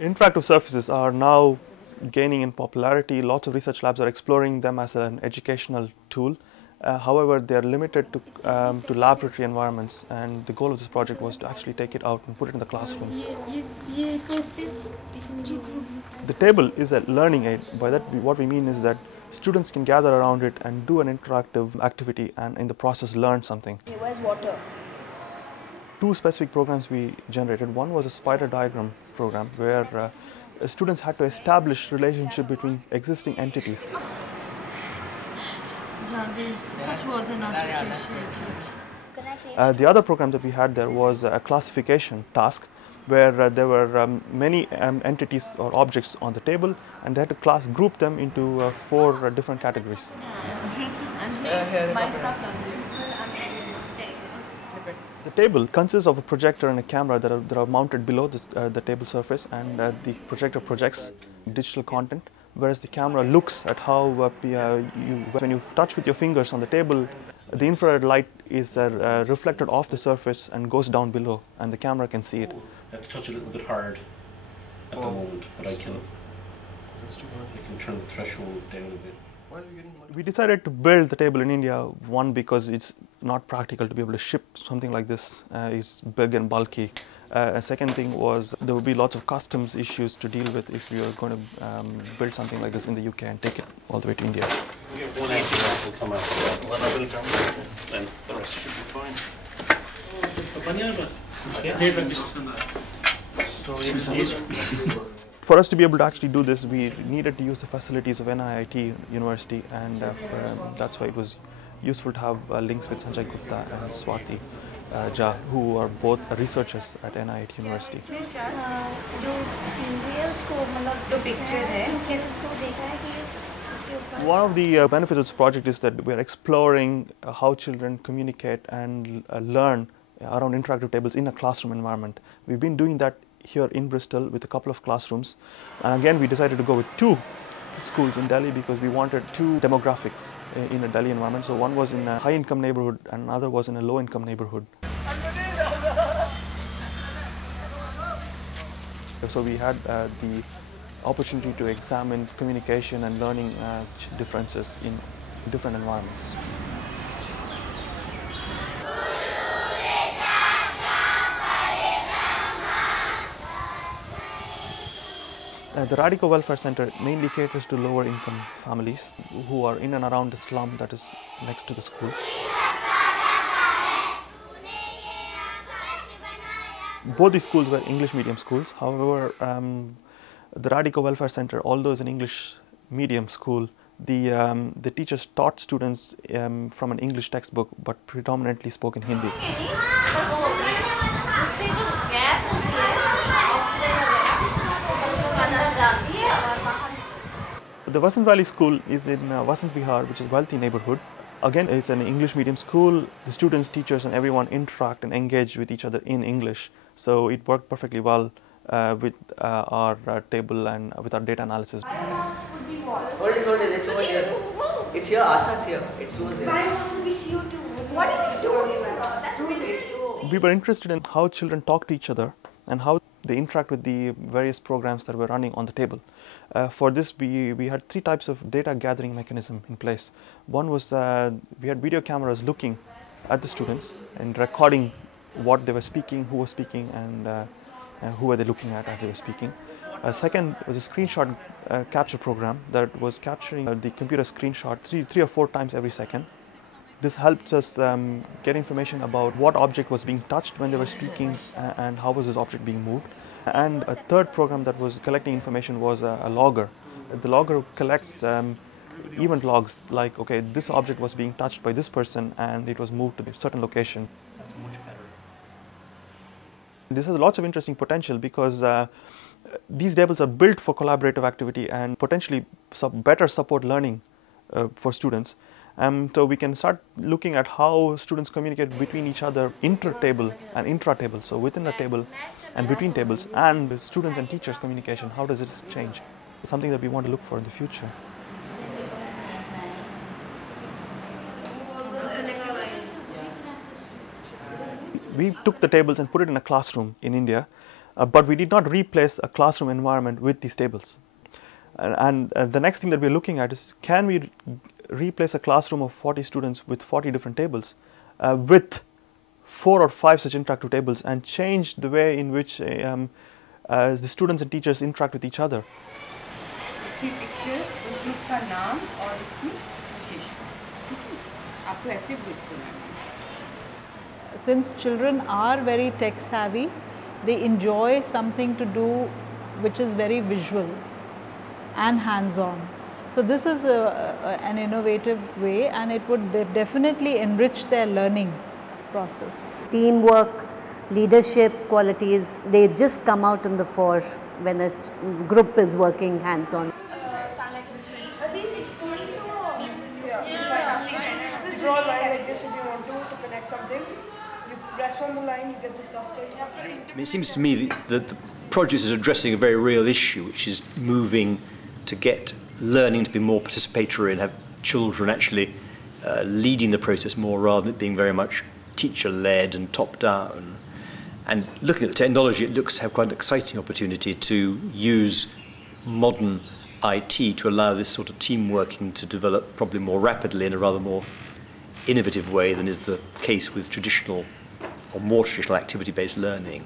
Interactive surfaces are now gaining in popularity. Lots of research labs are exploring them as an educational tool. However, they are limited to laboratory environments, and the goal of this project was to actually take it out and put it in the classroom. The table is a learning aid. By that, what we mean is that students can gather around it and do an interactive activity, and in the process learn something. Where's water? Two specific programs we generated. One was a spider diagram program where students had to establish relationship between existing entities. Such words are not appreciated. The other program that we had there was a classification task where there were many entities or objects on the table, and they had to group them into 4 different categories. My stuff loves you. The table consists of a projector and a camera that are mounted below the table surface, and the projector projects digital content, whereas the camera looks at how when you touch with your fingers on the table, the infrared light is reflected off the surface and goes down below, and the camera can see it. I have to touch a little bit hard at the moment, but I can turn the threshold down a bit. We decided to build the table in India, one because it's not practical to be able to ship something like this. It's big and bulky. A second thing was there would be lots of customs issues to deal with if we were going to build something like this in the UK and take it all the way to India. One AC will come out, then the rest should be fine. For us to be able to actually do this, we needed to use the facilities of NIIT University, and that's why it was useful to have links with Sanjay Gupta and Swati Jha, who are both researchers at NIIT University. One of the benefits of this project is that we are exploring how children communicate and learn around interactive tables in a classroom environment. We've been doing that here in Bristol with a couple of classrooms, and again we decided to go with 2 schools in Delhi because we wanted 2 demographics in a Delhi environment. So one was in a high income neighborhood and another was in a low income neighborhood. So we had the opportunity to examine communication and learning differences in different environments. The Radico Welfare Center mainly caters to lower income families who are in and around the slum that is next to the school. Both these schools were English medium schools. However, the Radico Welfare Center, although it's an English medium school, the teachers taught students from an English textbook but predominantly spoke in Hindi. The Vasant Valley School is in Vasant Vihar, which is a wealthy neighborhood. Again, it's an English medium school. The students, teachers and everyone interact and engage with each other in English. So it worked perfectly well with our table and with our data analysis. Hold it, it's over here. It's here, Astan's here. It's over here. Biomass would be CO2. What is he doing? That's really We were interested in how children talk to each other and how they interact with the various programs that were running on the table. For this, we had 3 types of data gathering mechanism in place. One was we had video cameras looking at the students and recording what they were speaking, who was speaking, and who were they looking at as they were speaking. Second was a screenshot capture program that was capturing the computer screenshot 3 or 4 times every second. This helps us get information about what object was being touched when they were speaking and how was this object being moved. And a third program that was collecting information was a logger. The logger collects event logs like, okay, this object was being touched by this person and it was moved to a certain location. That's much better. This has lots of interesting potential because these tables are built for collaborative activity and potentially better support learning for students. So we can start looking at how students communicate between each other inter-table and intra-table. So within a table and between tables, and the students and teachers communication, how does it change? It's something that we want to look for in the future. we took the tables and put it in a classroom in India, but we did not replace a classroom environment with these tables. And the next thing that we're looking at is, can we replace a classroom of 40 students with 40 different tables with 4 or 5 such interactive tables, and change the way in which the students and teachers interact with each other. इसकी picture उस group का नाम और इसकी विशेषता आपको ऐसे groups बनाने हैं. Since children are very tech savvy, they enjoy something to do which is very visual and hands-on. So this is an innovative way, and it would definitely enrich their learning process. Teamwork, leadership qualities, they just come out in the fore when a group is working hands-on. These exploring You draw a line like this if you want to connect something. You press on the line, you get this dusted. I mean, it seems to me that the project is addressing a very real issue, which is moving to get learning to be more participatory and have children actually leading the process more, rather than it being very much teacher-led and top-down. And looking at the technology, it looks to have quite an exciting opportunity to use modern IT to allow this sort of team working to develop probably more rapidly in a rather more innovative way than is the case with traditional or more traditional activity-based learning.